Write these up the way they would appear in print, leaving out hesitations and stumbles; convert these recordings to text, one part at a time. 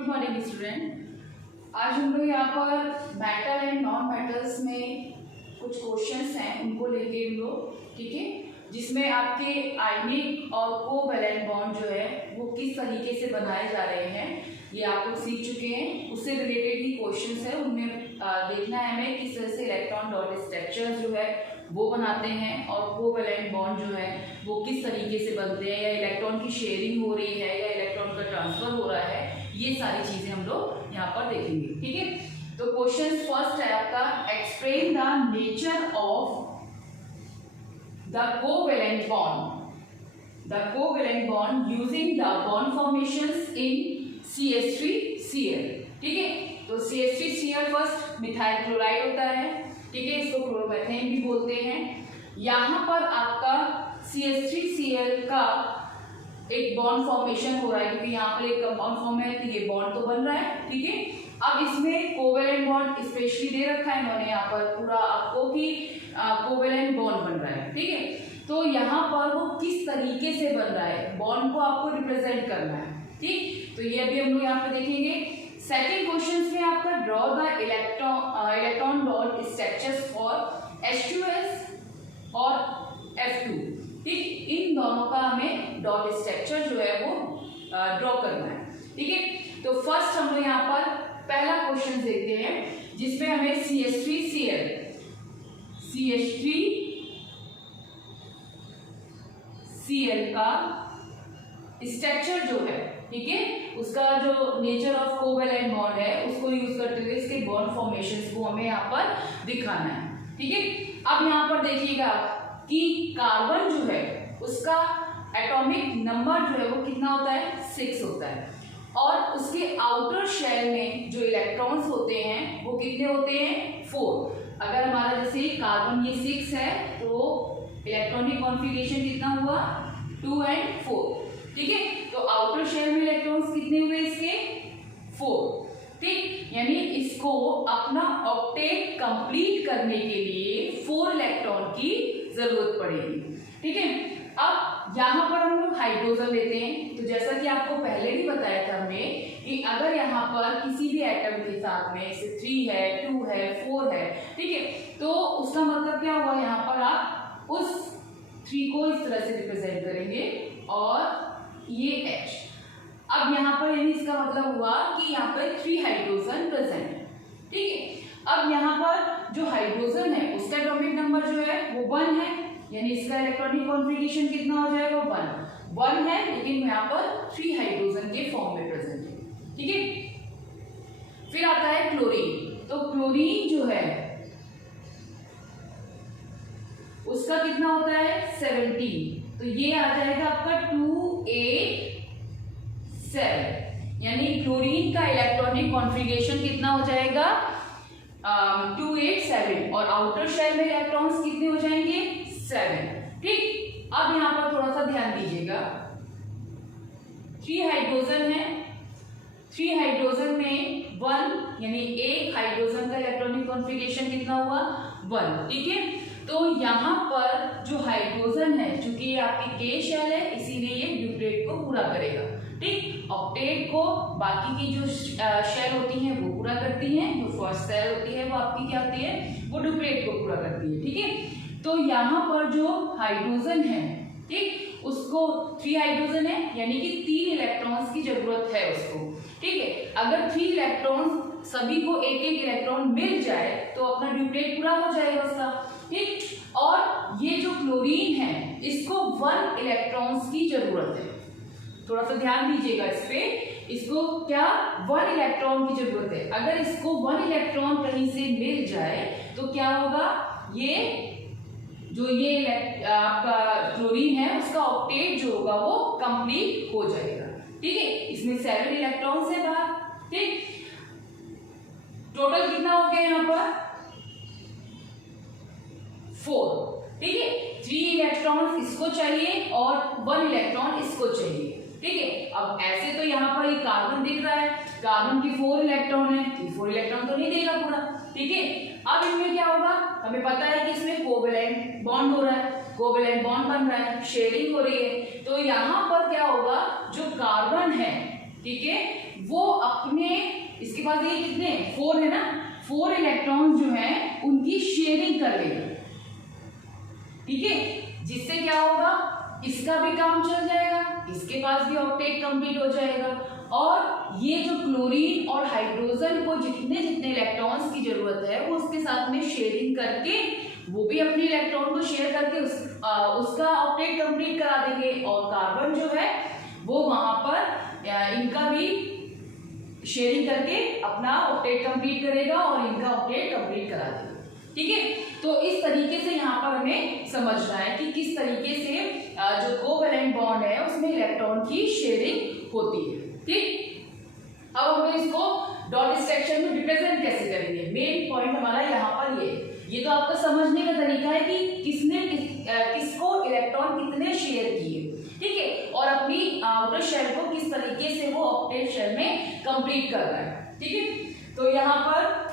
Good morning student. आज हम लोग यहाँ पर मेटल एंड नॉन मेटल्स में कुछ क्वेश्चंस हैं उनको लेके हम लोग, ठीक है, जिसमें आपके आयनिक और कोवैलेंट बॉन्ड जो है वो किस तरीके से बनाए जा रहे हैं ये आप लोग सीख चुके हैं। उससे रिलेटेड ही क्वेश्चंस है, उनमें देखना है हमें किस तरह से इलेक्ट्रॉन डॉट स्ट्रक्चर जो है वो बनाते हैं और कोवैलेंट बॉन्ड जो है वो किस तरीके से बनते हैं, या इलेक्ट्रॉन की शेयरिंग हो रही है या इलेक्ट्रॉन का ट्रांसफर हो रहा है, ये सारी चीजें हम लोग यहाँ पर देखेंगे, ठीक है। तो क्वेश्चन फर्स्ट है आपका, explain the nature of the covalent bond, the covalent bond using the bond formations in CH3Cl, ठीक है। तो CH3Cl फर्स्ट मिथाइल क्लोराइड होता है, ठीक है, इसको क्लोरोमीथेन भी बोलते हैं। यहाँ पर आपका CH3Cl का एक बॉन्ड फॉर्मेशन हो रहा है क्योंकि यहाँ पर एक कंपाउंड फॉर्म है तो ये बॉन्ड तो बन रहा है, ठीक है। अब इसमें कोवैलेंट बॉन्ड स्पेशली दे रखा है इन्होंने यहाँ पर पूरा आपको कि कोवैलेंट बॉन्ड बन रहा है, ठीक है। तो यहाँ पर वो किस तरीके से बन रहा है बॉन्ड को आपको रिप्रेजेंट करना है, ठीक। तो ये अभी हम लोग यहाँ पे देखेंगे। सेकेंड क्वेश्चन में आपका draw the electron dot structures for H2S और F2, ठीक। इन दोनों का हमें डॉट स्ट्रक्चर जो है वो ड्रॉ करना है, ठीक है। तो फर्स्ट हम लोग यहाँ पर पहला क्वेश्चन देखते हैं जिसमें हमें CH3Cl का स्ट्रक्चर जो है, ठीक है, उसका जो नेचर ऑफ कोवैलेंट बॉन्ड है उसको यूज करते हुए इसके बॉन्ड फॉर्मेशंस को हमें यहाँ पर दिखाना है, ठीक है। अब यहाँ पर देखिएगा कि कार्बन जो है उसका एटॉमिक नंबर जो है वो कितना होता है, 6 होता है, और उसके आउटर शेल में जो इलेक्ट्रॉन्स होते हैं वो कितने होते हैं, 4। अगर हमारा जैसे कार्बन ये 6 है तो इलेक्ट्रॉनिक कॉन्फ़िगरेशन कितना हुआ, 2 और 4, ठीक है। तो आउटर शेल में इलेक्ट्रॉन्स कितने हुए इसके, 4, ठीक। यानी इसको अपना ऑक्टेट कंप्लीट करने के लिए 4 इलेक्ट्रॉन की जरूरत पड़ेगी, ठीक है। अब यहाँ पर हम लोग हाइड्रोजन लेते हैं, तो जैसा कि आपको पहले भी बताया था हमने कि अगर यहाँ पर किसी भी एटम के साथ में जैसे 3 है, 2 है, 4 है, ठीक है, तो उसका मतलब क्या हुआ, यहाँ पर आप उस 3 को इस तरह से रिप्रेजेंट करेंगे और ये H। अब यहाँ पर यानी इसका मतलब हुआ कि यहाँ पर 3 हाइड्रोजन प्रेजेंट है, ठीक है। अब यहाँ पर जो हाइड्रोजन है उसका एटॉमिक नंबर जो है वो 1 है, यानी इसका इलेक्ट्रॉनिक कॉन्फ़िगरेशन कितना हो जाएगा, 1 है, लेकिन यहाँ पर 3 हाइड्रोजन के फॉर्म में प्रेजेंट है, ठीक है। फिर आता है क्लोरीन, तो क्लोरीन जो है उसका कितना होता है, 17, तो ये आ जाएगा आपका 2, 8, 7, यानी क्लोरीन का इलेक्ट्रॉनिक कॉन्फ़िगरेशन कितना हो जाएगा, 2, 8, 7, और आउटर शेल में इलेक्ट्रॉन्स कितने हो जाएंगे, 7, ठीक। अब यहाँ पर थोड़ा सा ध्यान दीजिएगा, 3 हाइड्रोजन है, 3 हाइड्रोजन में 1, यानी एक हाइड्रोजन का इलेक्ट्रॉनिक कॉन्फ़िगरेशन कितना हुआ, 1, ठीक है। तो यहाँ पर जो हाइड्रोजन है चूंकि ये आपकी के शेल है इसीलिए ये ड्यूप्लेट को पूरा करेगा, ठीक। ऑक्टेट को बाकी की जो शेल होती हैं वो पूरा करती हैं, जो फर्स्ट शेल होती है वो आपकी क्या होती है, वो ड्यूप्लेट को पूरा करती है, ठीक है। तो यहाँ पर जो हाइड्रोजन है, ठीक, उसको 3 हाइड्रोजन है यानी कि 3 इलेक्ट्रॉन्स की जरूरत है उसको, ठीक है। अगर 3 इलेक्ट्रॉन्स सभी को एक एक इलेक्ट्रॉन मिल जाए तो अपना ड्यूप्लेट पूरा हो जाएगा उसका, ठीक। और ये जो क्लोरीन है इसको 1 इलेक्ट्रॉन्स की जरूरत है, थोड़ा सा ध्यान दीजिएगा इस पे, इसको क्या 1 इलेक्ट्रॉन की जरूरत है। अगर इसको 1 इलेक्ट्रॉन कहीं से मिल जाए तो क्या होगा, ये जो ये आपका क्लोरीन है उसका ऑक्टेट जो होगा वो कंप्लीट हो जाएगा, ठीक है। इसमें 7 इलेक्ट्रॉन्स है बाहर, ठीक। टोटल कितना हो गया यहाँ पर, 4, ठीक है। 3 इलेक्ट्रॉन इसको चाहिए और 1 इलेक्ट्रॉन इसको चाहिए, ठीक है। अब ऐसे तो यहाँ पर ये कार्बन दिख रहा है, कार्बन की 4 इलेक्ट्रॉन है, 4 इलेक्ट्रॉन तो नहीं देगा पूरा, ठीक है। अब इनमें क्या होगा, हमें पता है कि इसमें कोवैलेंट बॉन्ड हो रहा है, कोवैलेंट बॉन्ड बन रहा है, शेयरिंग हो रही है, तो यहाँ पर क्या होगा, जो कार्बन है ठीक है, वो अपने, इसके पास ये कितने 4 है ना, 4 इलेक्ट्रॉन्स जो है उनकी शेयरिंग कर लेगा। ठीक है, जिससे क्या होगा, इसका भी काम चल जाएगा, इसके पास भी ऑक्टेट कंप्लीट हो जाएगा, और ये जो क्लोरीन और हाइड्रोजन को जितने जितने इलेक्ट्रॉन्स की जरूरत है वो उसके साथ में शेयरिंग करके वो भी अपने इलेक्ट्रॉन को शेयर करके उसका ऑक्टेट कंप्लीट करा देंगे, और कार्बन जो है वो वहां पर इनका भी शेयरिंग करके अपना ऑक्टेट कंप्लीट करेगा और इनका ऑक्टेट कंप्लीट करा देगा। ठीक है, तो इस तरीके से यहाँ पर हमें समझना है कि किस तरीके से जो कोवैलेंट बॉन्ड है उसमें इलेक्ट्रॉन की शेयरिंग होती है। ठीक, अब हम इसको डॉट सेक्शन में रिप्रेजेंट कैसे करेंगे, मेन पॉइंट हमारा यहाँ पर ये तो आपका समझने का तरीका है कि किसने किसको इलेक्ट्रॉन कितने शेयर किए। ठीक है, और अपनी आउटर शेल को किस तरीके से वो ऑक्टेट शेल में कंप्लीट कर रहा है। ठीक है, तो यहाँ पर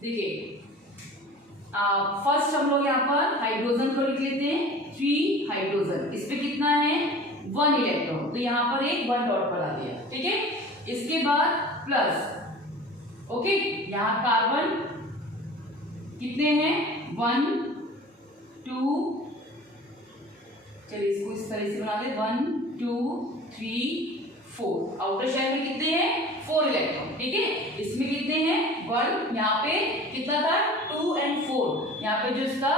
देखिए, फर्स्ट हम लोग यहाँ पर हाइड्रोजन को लिख लेते हैं, 3 हाइड्रोजन, इस पे कितना है 1 इलेक्ट्रॉन, तो यहाँ पर एक 1 डॉट बना दिया। ठीक है, इसके बाद प्लस, ओके, यहाँ कार्बन कितने हैं 1 2, चलिए इसको इस तरह से बना दे 1 2 3 4, आउटर शेल में कितने हैं 4 इलेक्ट्रॉन। ठीक है, इसमें कितने हैं 1, यहाँ पे कितना था 2 और 4, यहाँ पे जो इसका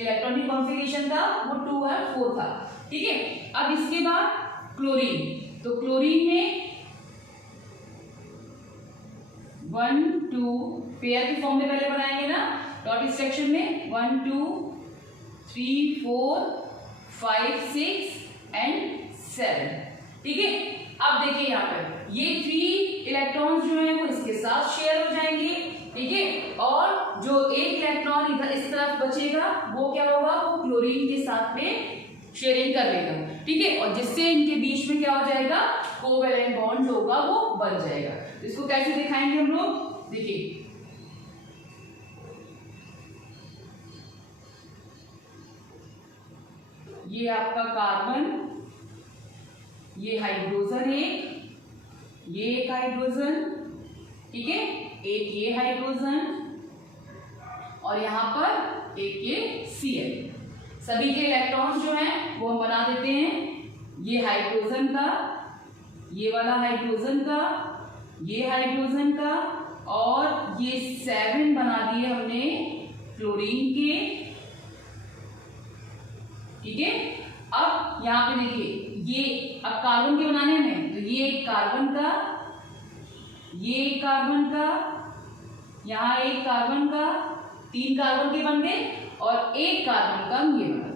इलेक्ट्रॉनिक कॉन्फ़िगरेशन था वो 2 और 4 था। ठीक है, अब इसके बाद क्लोरीन, तो क्लोरीन में 1 2 पेयर की फॉर्म में पहले बनाएंगे ना, डॉट सेक्शन में 1 2 3 4 5 6 एंड 7। ठीक है, अब देखिए यहाँ पर ये 3 इलेक्ट्रॉन्स जो है वो इसके साथ शेयर हो जाएंगे। ठीक है, और जो एक इलेक्ट्रॉन इधर इस तरफ बचेगा वो क्या होगा, वो क्लोरीन के साथ में शेयरिंग कर लेगा। ठीक है, और जिससे इनके बीच में क्या हो जाएगा, कोवैलेंट बॉन्ड जो होगा वो बन जाएगा। तो इसको कैसे दिखाएंगे हम लोग, देखिए ये आपका कार्बन, ये हाइड्रोजन ये एक हाइड्रोजन, ठीक है, एक ये हाइड्रोजन और यहाँ पर एक ये Cl, सभी के इलेक्ट्रॉन्स जो हैं वो हम बना देते हैं, ये हाइड्रोजन का, ये वाला हाइड्रोजन का, ये हाइड्रोजन का, और ये 7 बना दिए हमने क्लोरीन के। ठीक है, अब यहाँ पे देखिए ये अब कार्बन के बनाने में, तो ये एक कार्बन का, ये एक कार्बन का, यहाँ एक कार्बन का, 3 कार्बन के बन गए और एक कार्बन का ये बना।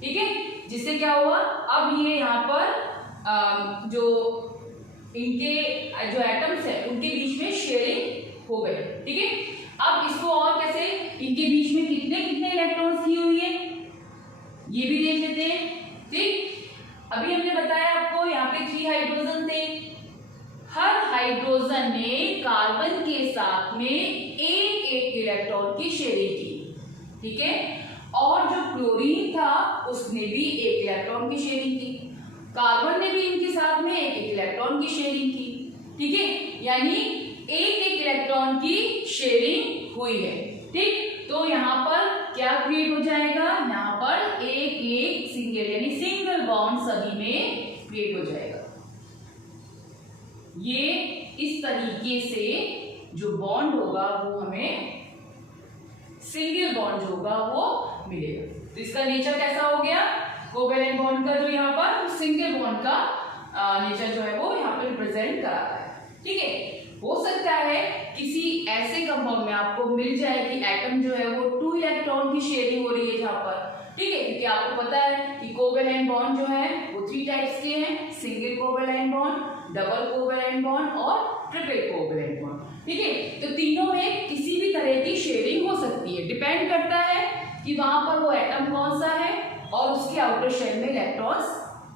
ठीक है, जिससे क्या हुआ, अब ये यहाँ पर जो इनके जो एटम्स है उनके बीच में शेयरिंग हो गई। ठीक है, अब इसको और कैसे, इनके बीच में कितने कितने इलेक्ट्रॉन्स की हुई है ये भी देख लेते हैं। ठीक, अभी हमने बताया आपको यहाँ पे 3 हाइड्रोजन थे, हर हाइड्रोजन ने कार्बन के साथ में एक इलेक्ट्रॉन की शेयरिंग की। ठीक है, और जो क्लोरीन था उसने भी एक इलेक्ट्रॉन की शेयरिंग की, कार्बन ने भी इनके साथ में एक इलेक्ट्रॉन की शेयरिंग की। ठीक है, यानी एक इलेक्ट्रॉन की शेयरिंग हुई है। ठीक, तो यहाँ पर क्या क्रिएट हो जाएगा, यहाँ पर एक सिंगल यानी सिंगल बॉन्ड सभी में क्रिएट हो जाएगा। ये इस तरीके से जो बॉन्ड होगा वो हमें सिंगल बॉन्ड जो होगा वो मिलेगा। तो इसका नेचर कैसा हो गया, कोवैलेंट बॉन्ड का जो यहाँ पर सिंगल बॉन्ड का नेचर जो है वो यहाँ पर रिप्रेजेंट कराता है। ठीक है, हो सकता है किसी ऐसे कंपाउंड में आपको मिल जाए कि एटम जो है वो 2 इलेक्ट्रॉन की शेयरिंग हो रही है जहां पर। ठीक है, क्योंकि आपको पता है कि कोवैलेंट बॉन्ड जो है वो 3 टाइप्स के हैं, single covalent bond, double covalent bond और ट्रिपल कोवैलेंट बॉन्ड। ठीक है, तो तीनों में किसी भी तरह की शेयरिंग हो सकती है, डिपेंड करता है कि वहां पर वो एटम कौन सा है और उसके आउटर शेल में इलेक्ट्रॉन्स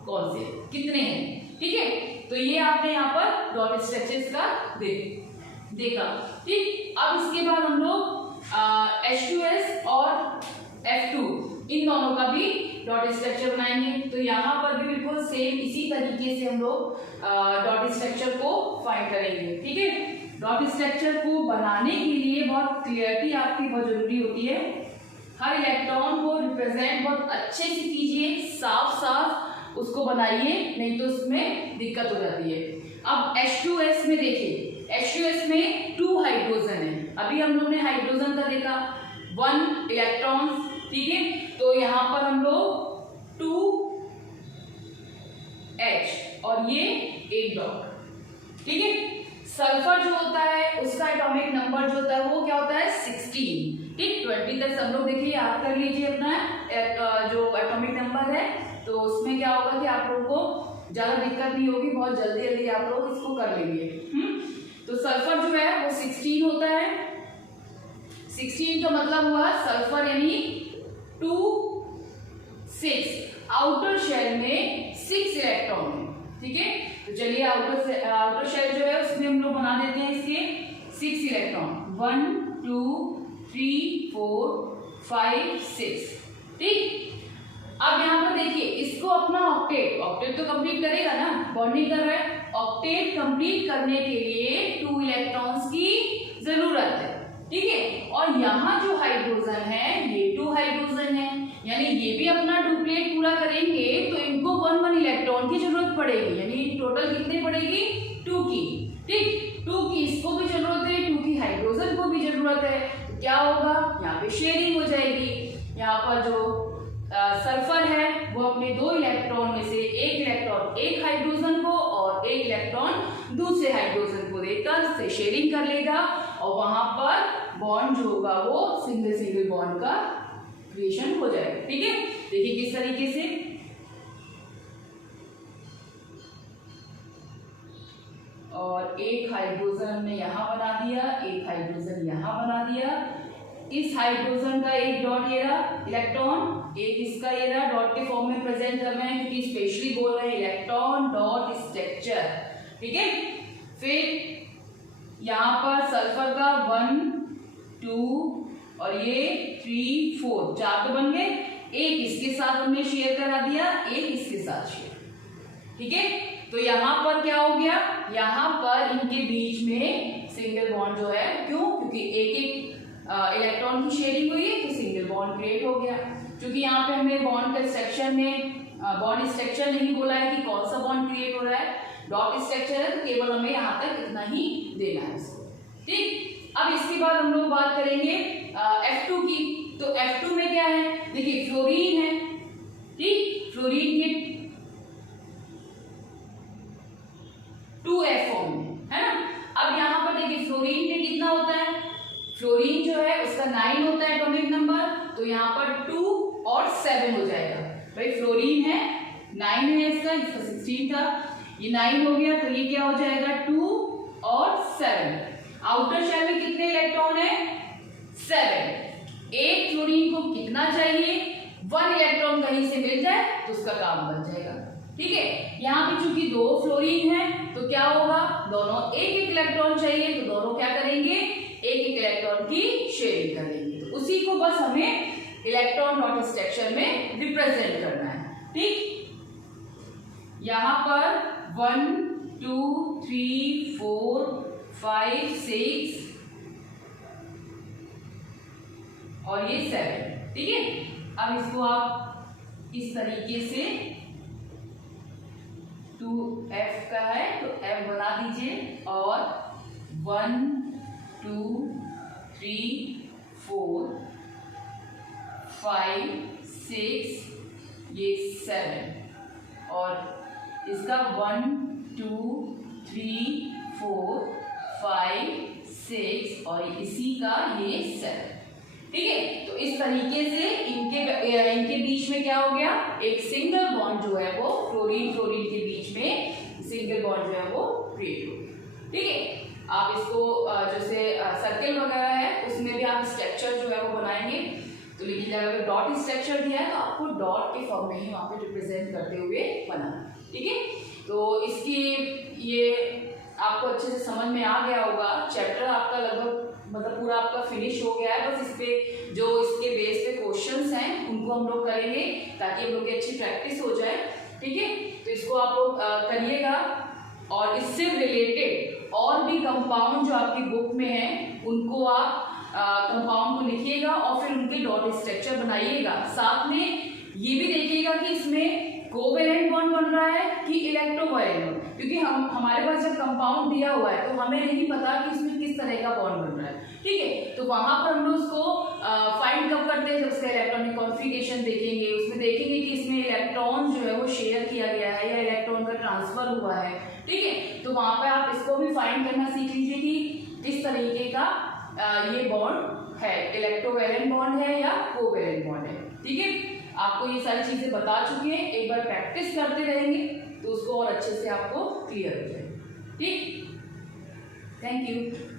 कौन से कितने हैं। ठीक है, तो ये आपने यहाँ पर डॉट स्ट्रक्चर्स का देखा। ठीक, अब इसके बाद हम लोग H2S और F2, इन दोनों का भी डॉट स्ट्रक्चर बनाएंगे। तो यहाँ पर भी बिल्कुल सेम इसी तरीके से हम लोग डॉट स्ट्रक्चर को फाइंड करेंगे। ठीक है, डॉट स्ट्रक्चर को बनाने के लिए बहुत क्लियरिटी आपकी बहुत जरूरी होती है। हर इलेक्ट्रॉन को रिप्रेजेंट बहुत अच्छे से कीजिए, साफ साफ उसको बनाइए, नहीं तो उसमें दिक्कत हो जाती है। अब H2S में देखिए, H2S में 2 हाइड्रोजन है। अभी हम लोग ने हाइड्रोजन का देखा 1 इलेक्ट्रॉन, ठीक है। तो यहाँ पर हम लोग 2H और ये 1 डॉट, ठीक है। सल्फर जो होता है उसका एटॉमिक नंबर जो होता है वो क्या होता है 16, ठीक। 20 तक सब लोग देखिए याद कर लीजिए अपना जो एटॉमिक नंबर है। तो उसमें क्या होगा कि आप लोगों को ज्यादा दिक्कत नहीं होगी, बहुत जल्दी जल्दी आप लोग इसको कर लेंगे। तो सल्फर जो है वो 16 होता है। 16 का मतलब हुआ सल्फर यानी 2 6, आउटर शेल में 6 इलेक्ट्रॉन है, ठीक है। तो चलिए आउटर शेल जो है उसमें हम लोग बना देते हैं इसके 6 इलेक्ट्रॉन, 1 2 3 4 5 6, ठीक। अब यहाँ पर देखिए इसको अपना ऑक्टेट तो कंप्लीट करेगा ना, बॉन्डिंग कर रहा है। ऑक्टेट कंप्लीट करने के लिए 2 इलेक्ट्रॉन्स की जरूरत है, ठीक है। और यहाँ जो हाइड्रोजन है ये 2 हाइड्रोजन है, यानी ये भी अपना डुप्लेट पूरा करेंगे तो इनको 1 इलेक्ट्रॉन की जरूरत पड़ेगी, यानी टोटल कितनी पड़ेगी 2 की, ठीक। 2 की इसको भी जरूरत है, 2 की हाइड्रोजन को भी जरूरत है। तो क्या होगा, यहाँ पे शेयरिंग हो जाएगी। यहाँ पर जो सल्फर है वो अपने 2 इलेक्ट्रॉन में से 1 इलेक्ट्रॉन एक हाइड्रोजन को और 1 इलेक्ट्रॉन दूसरे हाइड्रोजन को देकर से शेयरिंग कर लेगा, और वहां पर बॉन्ड जो होगा वो सिंगल बॉन्ड का क्रिएशन हो जाएगा, ठीक है। देखिए किस तरीके से, और एक हाइड्रोजन ने यहाँ बना दिया, एक हाइड्रोजन यहाँ बना दिया। इस हाइड्रोजन का एक डॉट ये रहा इलेक्ट्रॉन, एक इसका ये रहा, डॉट के फॉर्म में प्रेजेंट कर रहे हैं क्योंकि स्पेशली बोल रहे हैं इलेक्ट्रॉन डॉट स्ट्रक्चर, ठीक है। फिर यहाँ पर सल्फर का 1 2 और ये 3 4 4 तो बन गए। एक इसके साथ हमने शेयर करा दिया, एक इसके साथ शेयर, ठीक है। तो यहाँ पर क्या हो गया, यहाँ पर इनके बीच में सिंगल बॉन्ड जो है, क्यों, क्योंकि एक एक इलेक्ट्रॉन की शेयरिंग हुई है तो सिंगल बॉन्ड क्रिएट हो गया। क्योंकि यहाँ पे हमें बॉन्ड का स्ट्रक्चर में बॉन्ड स्ट्रक्चर नहीं बोला है कि कौन सा बॉन्ड क्रिएट हो रहा है, डॉट स्ट्रक्चर है, तो केवल हमें यहाँ तक इतना ही देना है इसको, ठीक। अब इसके बाद हम लोग बात करेंगे F2 की। तो F2 में क्या है, देखिए फ्लोरीन है, ठीक। फ्लोरीन के 2F फॉर्म में है ना। अब यहाँ पर देखिए फ्लोरीन में कितना होता है, फ्लोरीन जो है उसका 9 होता है एटॉमिक नंबर, तो यहाँ पर 2 और 7 हो जाएगा। भाई फ्लोरीन है 9 है इसका 16 का, ये 9 हो गया, तो ये क्या हो जाएगा 2 और 7। आउटर शेल में कितने इलेक्ट्रॉन है 7। एक फ्लोरीन को कितना चाहिए, 1 इलेक्ट्रॉन कहीं से मिल जाए तो उसका काम बन जाएगा, ठीक है। यहाँ पे चूंकि 2 फ्लोरीन है तो क्या होगा, दोनों एक एक इलेक्ट्रॉन चाहिए, तो दोनों क्या करेंगे, एक एक इलेक्ट्रॉन की शेयरिंग करेंगे। तो उसी को बस हमें इलेक्ट्रॉन डॉट स्ट्रक्चर में रिप्रेजेंट करना है, ठीक। यहाँ पर 1 2 3 4 5 6 और ये 7, ठीक है। अब इसको आप इस तरीके से 2F का है तो F बना दीजिए, और 1 2 3 4 5 6 ये 7, और इसका 1 2 3 4 5 6 और इसी का ये 7, ठीक है। तो इस तरीके से इनके बीच में क्या हो गया, एक सिंगल बॉन्ड जो है वो फ्लोरीन के बीच में सिंगल बॉन्ड जो है वो क्रिएट हो गया, ठीक है। आप इसको जैसे सर्किल वगैरह है उसमें भी आप स्ट्रक्चर जो है वो बनाएंगे, तो लेकिन जब अगर डॉट स्ट्रक्चर दिया है तो आपको डॉट के फॉर्म में ही वहाँ पे रिप्रेजेंट करते हुए बनाना, ठीक है। तो इसकी ये आपको अच्छे से समझ में आ गया होगा। चैप्टर आपका लगभग मतलब पूरा आपका फिनिश हो गया है, बस इस पे जो इसके बेस पे क्वेश्चन क्वेश्चंस हैं उनको हम लोग करेंगे ताकि हम लोग की अच्छी प्रैक्टिस हो जाए। ठीक है, तो इसको आप लोग करिएगा। और इससे रिलेटेड और भी कंपाउंड जो आपकी बुक में है उनको आप कंपाउंड को लिखिएगा और फिर उनके डॉट स्ट्रक्चर बनाइएगा। साथ में ये भी देखिएगा कि इसमें कोवेलेंट बॉन्ड बन रहा है कि इलेक्ट्रोवायलेंट, क्योंकि हमारे पास जब कंपाउंड दिया हुआ है तो हमें नहीं पता कि इसमें किस तरह का बॉन्ड बन रहा है। ठीक है, तो वहां पर हम लोग उसको फाइंड कब करते हैं, जब उसका इलेक्ट्रॉनिक कॉन्फ़िगरेशन देखेंगे, उसमें देखेंगे कि इसमें इलेक्ट्रॉन जो है वो शेयर किया गया है या इलेक्ट्रॉन का ट्रांसफर हुआ है। ठीक है, तो वहां पर आप इसको भी फाइंड करना सीख लीजिए कि किस तरीके का ये बॉन्ड है, इलेक्ट्रोवैलेंट बॉन्ड है या कोवैलेंट बॉन्ड है। ठीक है, आपको ये सारी चीजें बता चुके हैं, एक बार प्रैक्टिस करते रहेंगे तो उसको और अच्छे से आपको क्लियर हो जाएगा। ठीक, थैंक यू।